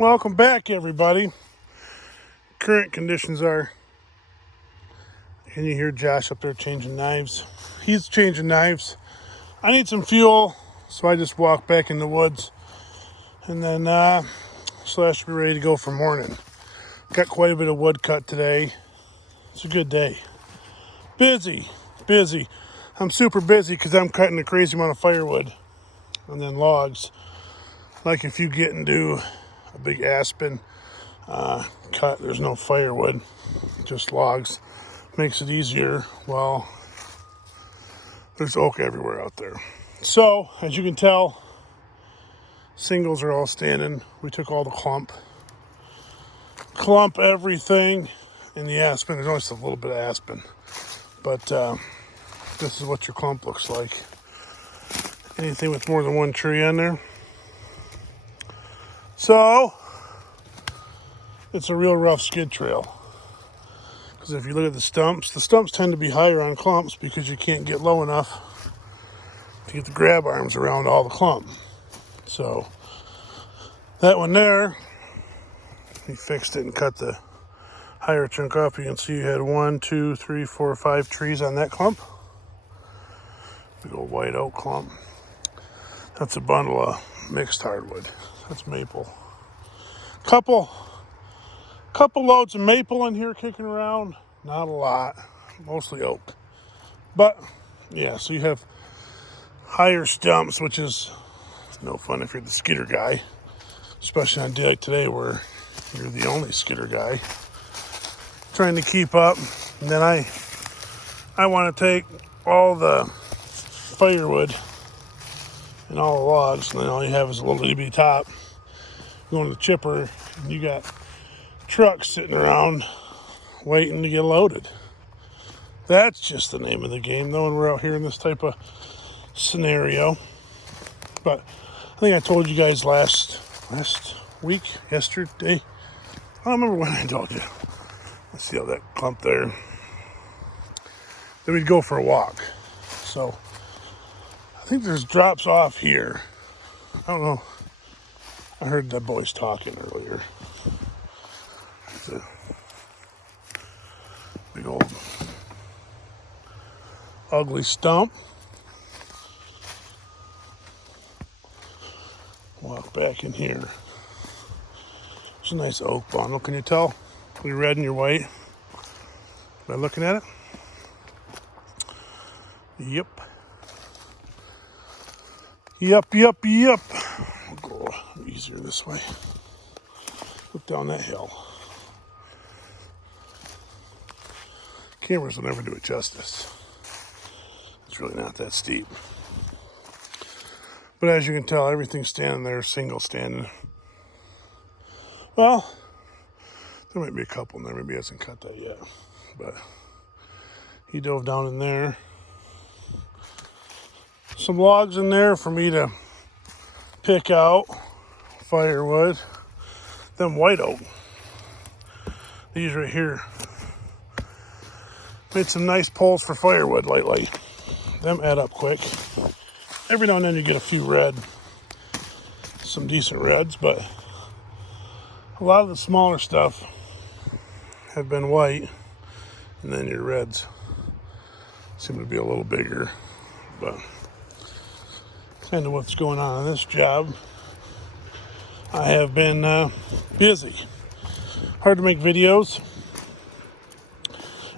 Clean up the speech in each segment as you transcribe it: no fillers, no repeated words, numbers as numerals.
Welcome back, everybody. Current conditions are, can you hear Josh up there changing knives? He's changing knives. I need some fuel, so I just walked back in the woods, and then Slash be ready to go for morning. Got quite a bit of wood cut today. It's a good day. Busy. I'm super busy because I'm cutting a crazy amount of firewood and then logs. Like if you get into a big aspen cut, there's no firewood, just logs. Makes it easier. Well, there's oak everywhere out there. So, as you can tell, singles are all standing. We took all the clump everything in the aspen. There's always a little bit of aspen, but this is what your clump looks like. Anything with more than one tree on there. So, it's a real rough skid trail. Because if you look at the stumps tend to be higher on clumps because you can't get low enough to get the grab arms around all the clump. So, that one there, we fixed it and cut the higher chunk off. You can see you had 1, 2, 3, 4, 5 trees on that clump. Big old white oak clump. That's a bundle of mixed hardwood. That's maple. Couple loads of maple in here kicking around. Not a lot. Mostly oak. But, yeah, so you have higher stumps, which is no fun if you're the skidder guy. Especially on a day like today where you're the only skidder guy. Trying to keep up. And then I want to take all the firewood and all the logs, and then all you have is a little itty top. Going to the chipper, and you got trucks sitting around waiting to get loaded. That's just the name of the game, though, when we're out here in this type of scenario. But I think I told you guys last week, yesterday. I don't remember when I told you. Let's see how that clump there. Then we'd go for a walk. So I think there's drops off here. I don't know. I heard the boys talking earlier. It's a big old ugly stump. Walk back in here. It's a nice oak bundle. Can you tell? Your red and your white by looking at it? Yep. We'll go easier this way. Look down that hill. Cameras will never do it justice. It's really not that steep. But as you can tell, everything's standing there, single standing. Well, there might be a couple in there. Maybe he hasn't cut that yet. But he dove down in there. Some logs in there for me to pick out. Firewood. Then white oak. These right here. Made some nice poles for firewood lately. Them add up quick. Every now and then you get a few red. Some decent reds, but a lot of the smaller stuff have been white. And then your reds seem to be a little bigger. But kind of what's going on this job. I have been busy. Hard to make videos.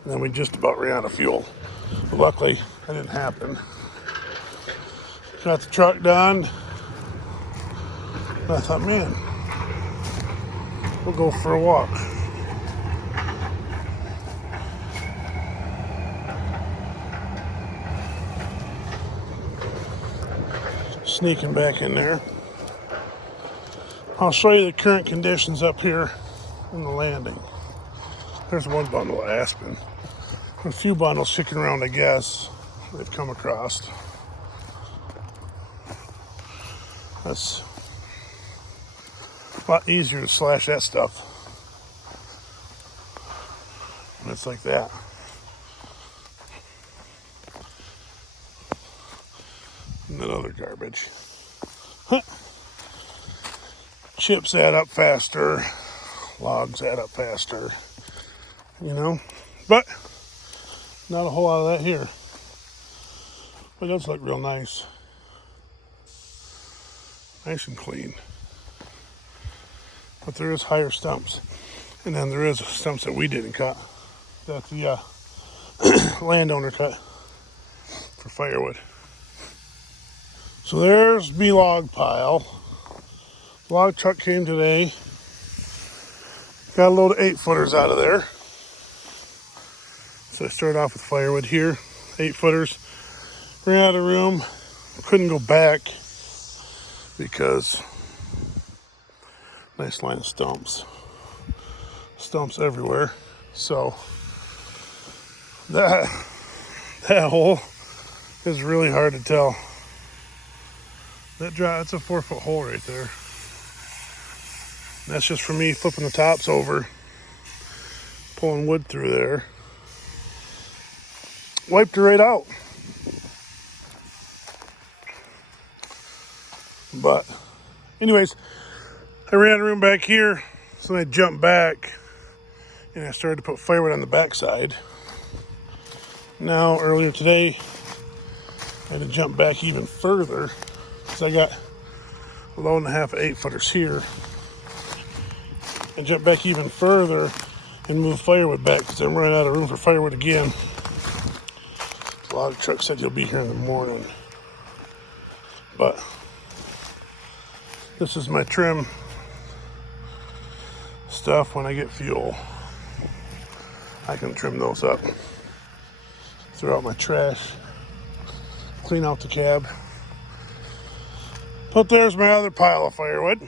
And then we just about ran out of fuel. But luckily, that didn't happen. Got the truck done. And I thought, man, we'll go for a walk. Sneaking back in there. I'll show you the current conditions up here in the landing. There's one bundle of aspen. A few bundles kicking around, I guess, they've come across. That's a lot easier to slash that stuff when it's like that. And then other garbage. chips add up faster, logs add up faster, you know. But not a whole lot of that here. But it does look real nice. Nice and clean. But there is higher stumps. And then there is stumps that we didn't cut. That the landowner cut for firewood. So there's my log pile. Log truck came today. Got a load of 8-footers out of there. So I started off with firewood here. 8-footers. Ran out of room. Couldn't go back because nice line of stumps. Stumps everywhere. So that hole is really hard to tell. That's a 4-foot hole right there. And that's just for me flipping the tops over, pulling wood through there. Wiped it right out. But anyways, I ran out of room back here, so then I jumped back and I started to put firewood on the backside. Now, earlier today, I had to jump back even further because I got a load and a half of 8-footers here. I jumped back even further and moved firewood back because I'm running out of room for firewood again. A lot of trucks said you'll be here in the morning. But this is my trim stuff when I get fuel. I can trim those up. Throw out my trash. Clean out the cab. But there's my other pile of firewood.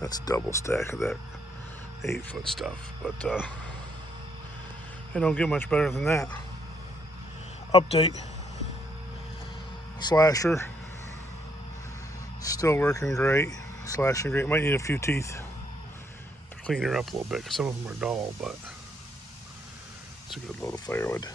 That's a double stack of that 8-foot stuff. But I don't get much better than that. Update. Slasher. Still working great. Slashing great. Might need a few teeth to clean her up a little bit because some of them are dull, but it's a good load of firewood.